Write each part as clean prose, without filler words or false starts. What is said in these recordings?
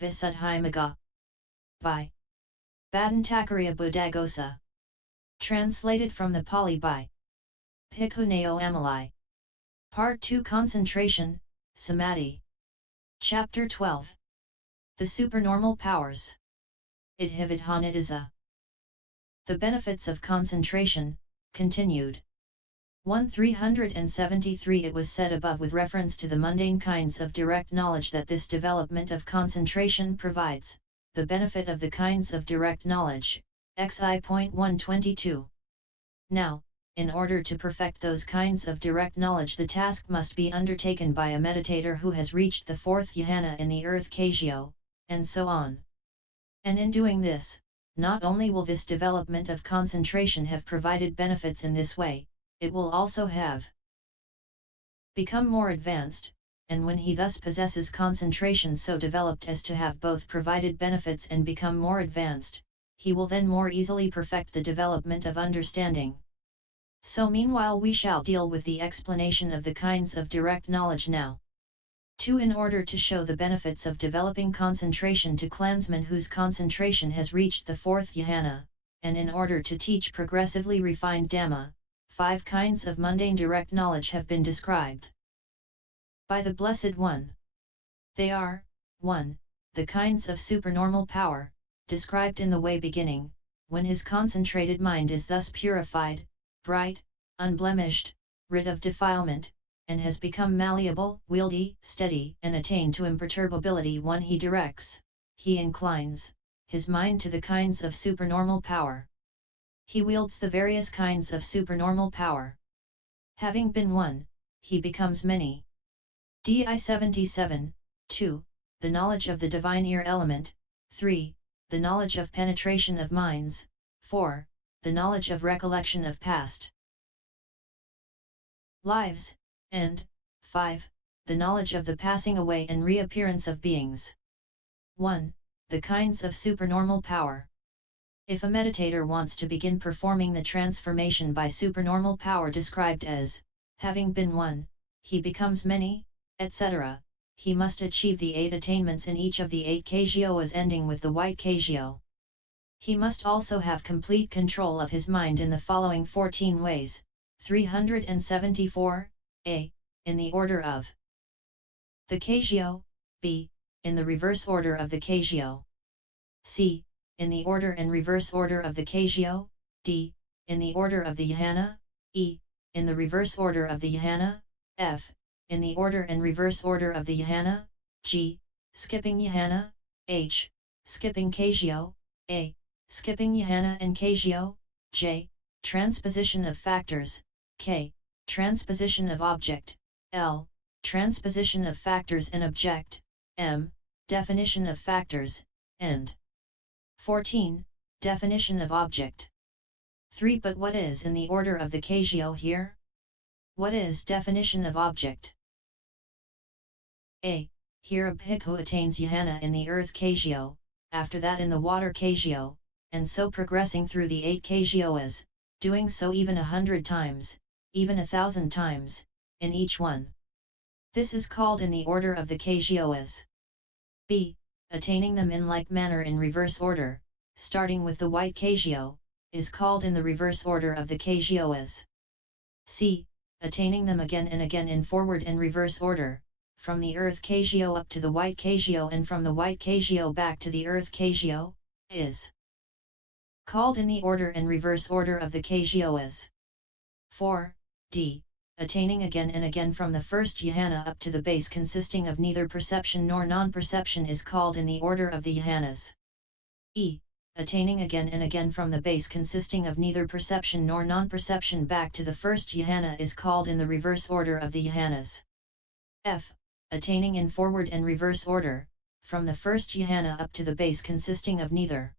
Visuddhimagga. By Bhattacharya Buddhaghosa. Translated from the Pali by Bhikkhu Naoamoli. Part 2 Concentration, Samadhi. Chapter 12. The Supernormal Powers. Idhividhanitiza. The Benefits of Concentration, continued. 1373. It was said above with reference to the mundane kinds of direct knowledge that this development of concentration provides the benefit of the kinds of direct knowledge, xi.122. Now, in order to perfect those kinds of direct knowledge, the task must be undertaken by a meditator who has reached the fourth jhana in the earth kasioa, and so on. And in doing this, not only will this development of concentration have provided benefits in this way, it will also have become more advanced, and when he thus possesses concentration so developed as to have both provided benefits and become more advanced, he will then more easily perfect the development of understanding. So meanwhile we shall deal with the explanation of the kinds of direct knowledge now. 2. In order to show the benefits of developing concentration to clansmen whose concentration has reached the fourth jhana, and in order to teach progressively refined Dhamma, 5 kinds of mundane direct knowledge have been described by the Blessed One. They are, 1. The kinds of supernormal power, described in the way beginning, when his concentrated mind is thus purified, bright, unblemished, rid of defilement, and has become malleable, wieldy, steady, and attained to imperturbability. 1. He directs, he inclines, his mind to the kinds of supernormal power. He wields the various kinds of supernormal power. Having been one, he becomes many. Di 77, 2. The knowledge of the divine ear element, 3. The knowledge of penetration of minds, 4. The knowledge of recollection of past lives, and 5. The knowledge of the passing away and reappearance of beings. 1. The kinds of supernormal power. If a meditator wants to begin performing the transformation by supernormal power described as, having been one, he becomes many, etc., he must achieve the 8 attainments in each of the 8 kasioas ending with the white kasio. He must also have complete control of his mind in the following 14 ways. 374, a. In the order of the kasio, b. In the reverse order of the kasio, c. In the order and reverse order of the kasio, d. In the order of the jhana, e. In the reverse order of the jhana, f. In the order and reverse order of the jhana, g. Skipping jhana, h. Skipping kasio, a. Skipping jhana and kasio, j. Transposition of factors, k. Transposition of object, l. Transposition of factors and object, m. Definition of factors, and 14. Definition of object. 3. But what is in the order of the kasio here? What is definition of object? A. Here a bhikkhu attains jhana in the earth kasio, after that in the water kasio, and so progressing through the 8 kasioas, doing so even 100 times, even 1,000 times, in each one. This is called in the order of the kasioas. B. Attaining them in like manner in reverse order, starting with the white kasio, is called in the reverse order of the kasioas. C. Attaining them again and again in forward and reverse order, from the earth kasio up to the white kasio and from the white kasio back to the earth kasio, is called in the order and reverse order of the kasioas. 4. D. Attaining again and again from the first jhana up to the base consisting of neither perception nor non-perception is called in the order of the jhanas. E. Attaining again and again from the base consisting of neither perception nor non-perception back to the first jhana is called in the reverse order of the jhanas. F. Attaining in forward and reverse order, from the first jhana up to the base consisting of neither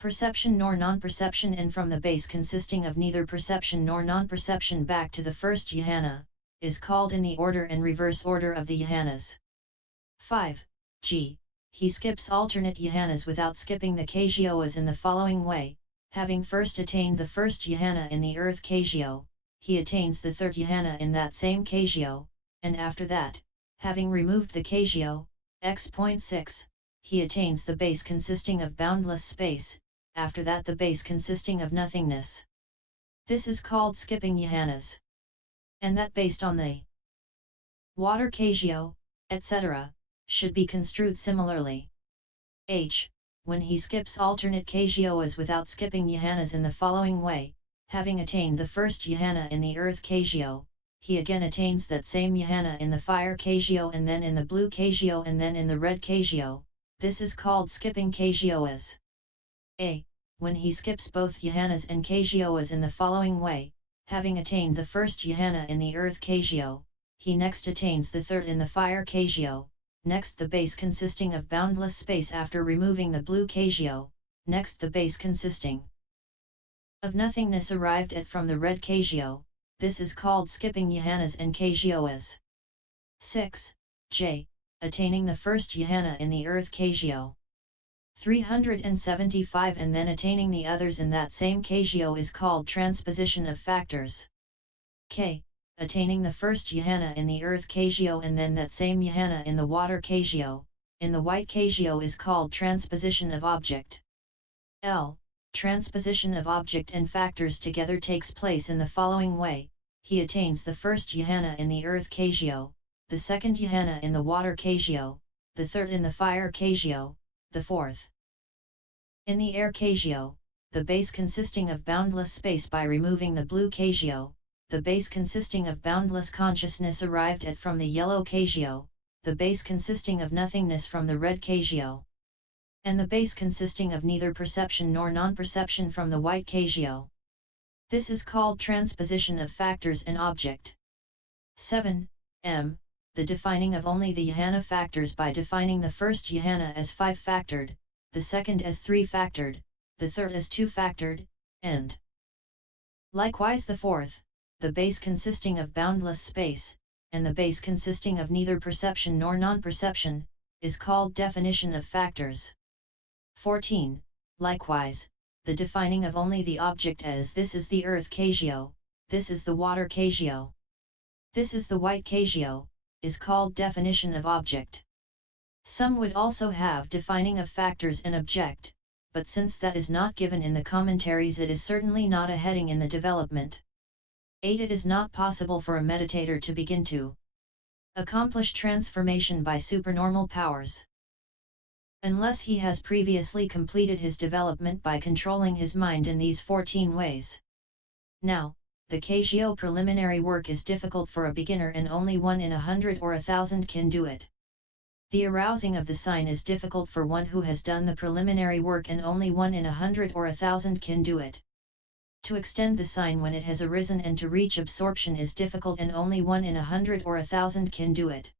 perception nor non-perception and from the base consisting of neither perception nor non-perception back to the first jhana, is called in the order and reverse order of the jhanas. 5. G. He skips alternate jhanas without skipping the kasioas in the following way. Having first attained the first jhana in the earth kasio, he attains the third jhana in that same kasio, and after that, having removed the kasio, x.6, he attains the base consisting of boundless space, after that the base consisting of nothingness. This is called skipping jhanas. And that based on the water kasioa, etc., should be construed similarly. When he skips alternate kasioas without skipping jhanas in the following way, having attained the first jhana in the earth kasioa, he again attains that same jhana in the fire kasioa and then in the blue kasioa and then in the red kasioa. This is called skipping kasioas. When he skips both jhanas and kasioas in the following way, having attained the first jhana in the earth kasioa, he next attains the third in the fire kasioa, next the base consisting of boundless space after removing the blue kasioa, next the base consisting of nothingness arrived at from the red kasioa. This is called skipping jhanas and kasioas. Attaining the first jhana in the earth kasioa. 375 and then attaining the others in that same kasioa is called transposition of factors. Attaining the first jhana in the earth kasioa and then that same jhana in the water kasioa, in the white kasioa is called transposition of object. Transposition of object and factors together takes place in the following way: he attains the first jhana in the earth kasioa, the second jhana in the water kasioa, the third in the fire kasioa, the fourth in the air kasioa, the base consisting of boundless space by removing the blue kasioa, the base consisting of boundless consciousness arrived at from the yellow kasioa, the base consisting of nothingness from the red kasioa, and the base consisting of neither perception nor non-perception from the white kasioa. This is called transposition of factors and object. 7. The defining of only the jhana factors by defining the first jhana as 5-factored, the second as 3-factored, the third as 2-factored, and likewise the fourth, the base consisting of boundless space, and the base consisting of neither perception nor non-perception, is called definition of factors. 14. Likewise, the defining of only the object as this is the earth kasioa, this is the water kasioa, this is the white kasioa, is called definition of object. Some would also have defining of factors and object, but since that is not given in the commentaries, it is certainly not a heading in the development. 8. It is not possible for a meditator to begin to accomplish transformation by supernormal powers unless he has previously completed his development by controlling his mind in these 14 ways. Now, the kasioa preliminary work is difficult for a beginner and only 1 in 100 or 1,000 can do it. The arousing of the sign is difficult for one who has done the preliminary work and only 1 in 100 or 1,000 can do it. To extend the sign when it has arisen and to reach absorption is difficult and only 1 in 100 or 1,000 can do it.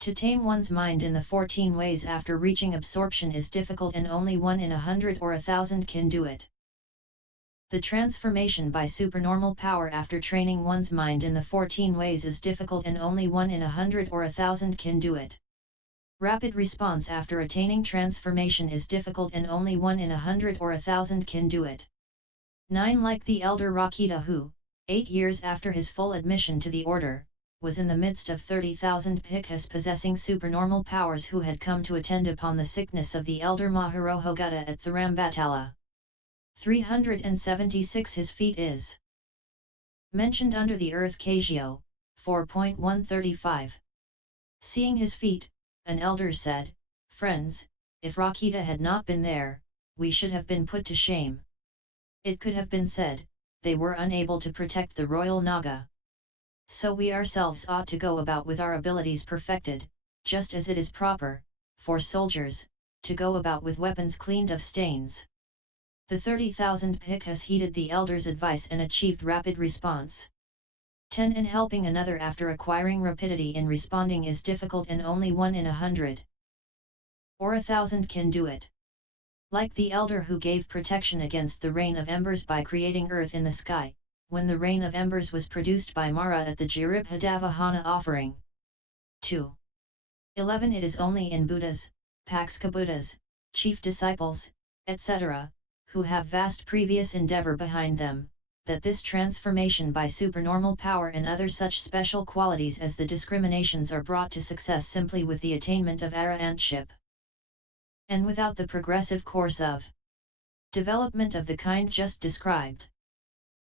To tame one's mind in the 14 ways after reaching absorption is difficult and only 1 in 100 or 1,000 can do it. The transformation by supernormal power after training one's mind in the 14 ways is difficult and only 1 in 100 or 1,000 can do it. Rapid response after attaining transformation is difficult and only 1 in 100 or 1,000 can do it. 9. Like the elder Rakita who, 8 years after his full admission to the order, was in the midst of 30,000 bhikkhus possessing supernormal powers who had come to attend upon the sickness of the elder Maharohogutta at Thirambatala. 376. His feet is mentioned under the earth kasioa, 4.135. Seeing his feet, an elder said, "Friends, if Rakita had not been there, we should have been put to shame." It could have been said, they were unable to protect the royal Naga. So we ourselves ought to go about with our abilities perfected, just as it is proper, for soldiers, to go about with weapons cleaned of stains. The 30,000 bhikkhus heeded the elder's advice and achieved rapid response. 10. In helping another after acquiring rapidity in responding is difficult and only 1 in 100 or 1,000 can do it. Like the elder who gave protection against the rain of embers by creating earth in the sky, when the rain of embers was produced by Mara at the Jiribhadavahana offering. 2. 11. It is only in Buddhas, Paksha Buddhas, chief disciples, etc., who have vast previous endeavor behind them, that this transformation by supernormal power and other such special qualities as the discriminations are brought to success simply with the attainment of arahantship. and without the progressive course of development of the kind just described.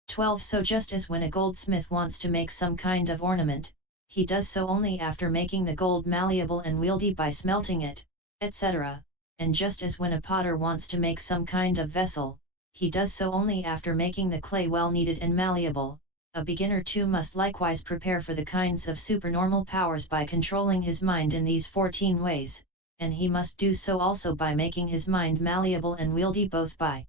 12. So just as when a goldsmith wants to make some kind of ornament, he does so only after making the gold malleable and wieldy by smelting it, etc., and just as when a potter wants to make some kind of vessel, he does so only after making the clay well kneaded and malleable, a beginner too must likewise prepare for the kinds of supernormal powers by controlling his mind in these 14 ways, and he must do so also by making his mind malleable and wieldy both by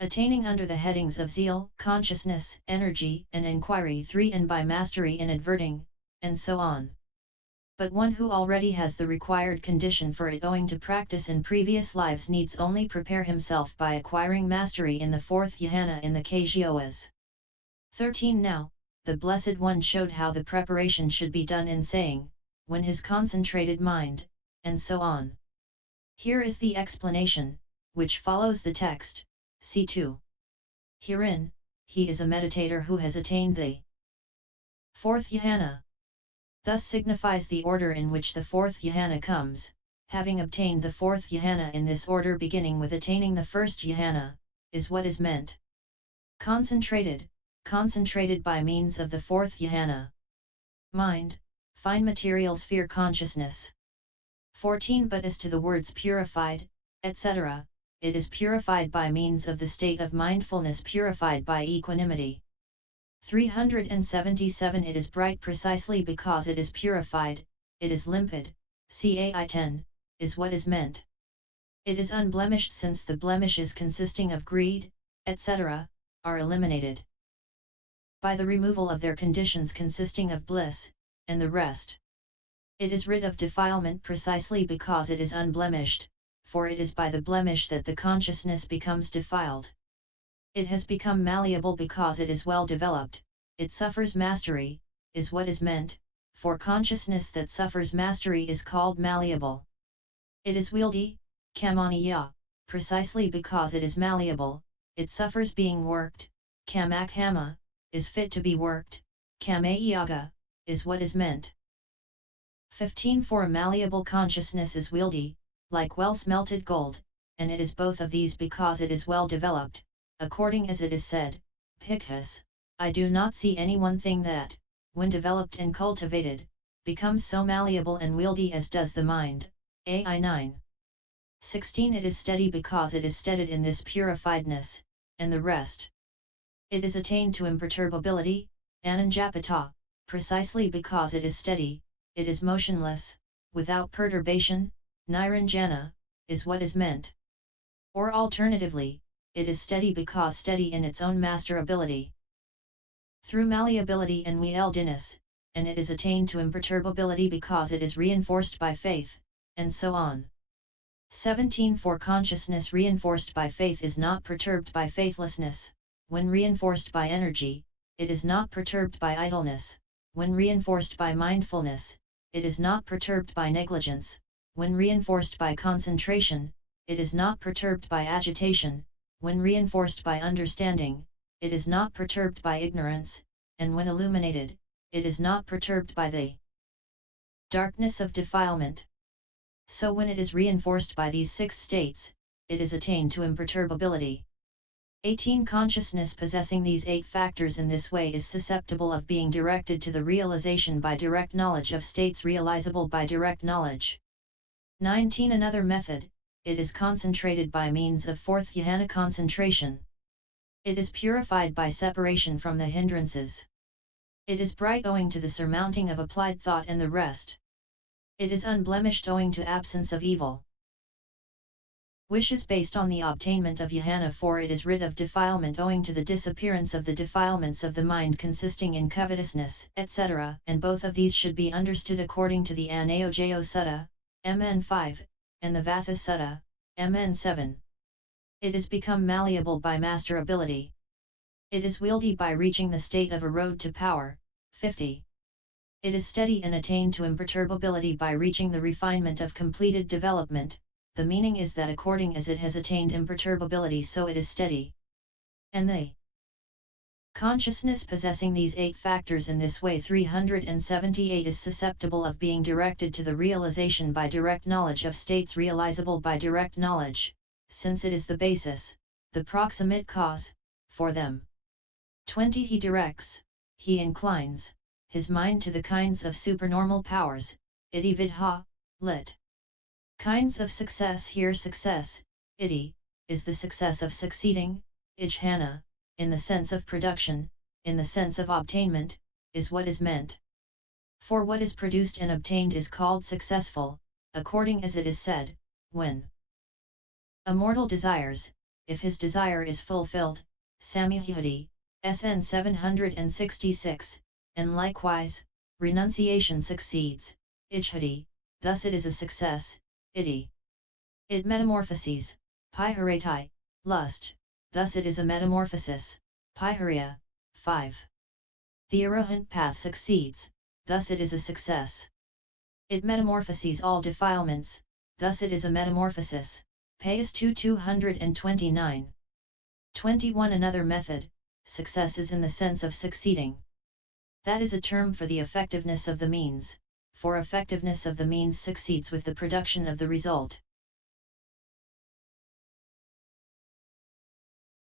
attaining under the headings of zeal, consciousness, energy, and inquiry 3 and by mastery in adverting, and so on. But one who already has the required condition for it owing to practice in previous lives needs only prepare himself by acquiring mastery in the 4th jhana in the kasioas. 13. Now, the Blessed One showed how the preparation should be done in saying, when his concentrated mind, and so on. Here is the explanation, which follows the text, c2. Herein, he is a meditator who has attained the 4th jhana. Thus signifies the order in which the 4th jhana comes, having obtained the 4th jhana in this order beginning with attaining the 1st jhana, is what is meant. Concentrated by means of the 4th jhana. Mind, fine material sphere consciousness. 14. But as to the words purified, etc., it is purified by means of the state of mindfulness purified by equanimity. 377. It is bright precisely because it is purified, it is limpid, cai 10, is what is meant. It is unblemished since the blemishes consisting of greed, etc., are eliminated by the removal of their conditions consisting of bliss, and the rest. It is rid of defilement precisely because it is unblemished, for it is by the blemish that the consciousness becomes defiled. It has become malleable because it is well developed, it suffers mastery, is what is meant, for consciousness that suffers mastery is called malleable. It is wieldy, kamaniya, precisely because it is malleable, it suffers being worked, kamakhama, is fit to be worked, kamaiyaga, is what is meant. 15. For a malleable consciousness is wieldy, like well smelted gold, and it is both of these because it is well developed, according as it is said, Bhikkhus, I do not see any one thing that, when developed and cultivated, becomes so malleable and wieldy as does the mind. AI 9. 16. It is steady because it is steadied in this purifiedness, and the rest. It is attained to imperturbability, ananjapata, precisely because it is steady, it is motionless, without perturbation, niranjana, is what is meant. Or alternatively, it is steady because steady in its own masterability. Through malleability and wieldiness, and it is attained to imperturbability because it is reinforced by faith, and so on. 17. For consciousness reinforced by faith is not perturbed by faithlessness, when reinforced by energy, it is not perturbed by idleness, when reinforced by mindfulness, it is not perturbed by negligence, when reinforced by concentration, it is not perturbed by agitation, when reinforced by understanding, it is not perturbed by ignorance, and when illuminated, it is not perturbed by the darkness of defilement. So when it is reinforced by these 6 states, it is attained to imperturbability. 18. Consciousness possessing these 8 factors in this way is susceptible of being directed to the realization by direct knowledge of states realizable by direct knowledge. 19. Another method, it is concentrated by means of 4th jhana concentration. It is purified by separation from the hindrances. It is bright owing to the surmounting of applied thought and the rest. It is unblemished owing to absence of evil wishes based on the obtainment of jhana, for it is rid of defilement owing to the disappearance of the defilements of the mind consisting in covetousness, etc., and both of these should be understood according to the Anayojayo Sutta, Mn 5, and the Vatha Sutta, Mn 7. It is become malleable by masterability. It is wieldy by reaching the state of a road to power. 50. It is steady and attained to imperturbability by reaching the refinement of completed development. The meaning is that according as it has attained imperturbability so it is steady. And the Consciousness possessing these 8 factors in this way 378 is susceptible of being directed to the realization by direct knowledge of states realizable by direct knowledge, since it is the basis, the proximate cause, for them. 20. He directs, he inclines, his mind to the kinds of supernormal powers, iti vidha, lit. Kinds of success. Here success, iti, is the success of succeeding, jhana, in the sense of production, in the sense of obtainment, is what is meant. For what is produced and obtained is called successful, according as it is said, when a mortal desires, if his desire is fulfilled, samyuhati, SN 766, and likewise, renunciation succeeds, ijhati, thus it is a success, iti. It metamorphoses, piharatai, lust, thus it is a metamorphosis, pihariya, 5. The arahant path succeeds, thus it is a success. It metamorphoses all defilements, thus it is a metamorphosis, Payas 229. 21. Another method, success is in the sense of succeeding. That is a term for the effectiveness of the means, for effectiveness of the means succeeds with the production of the result.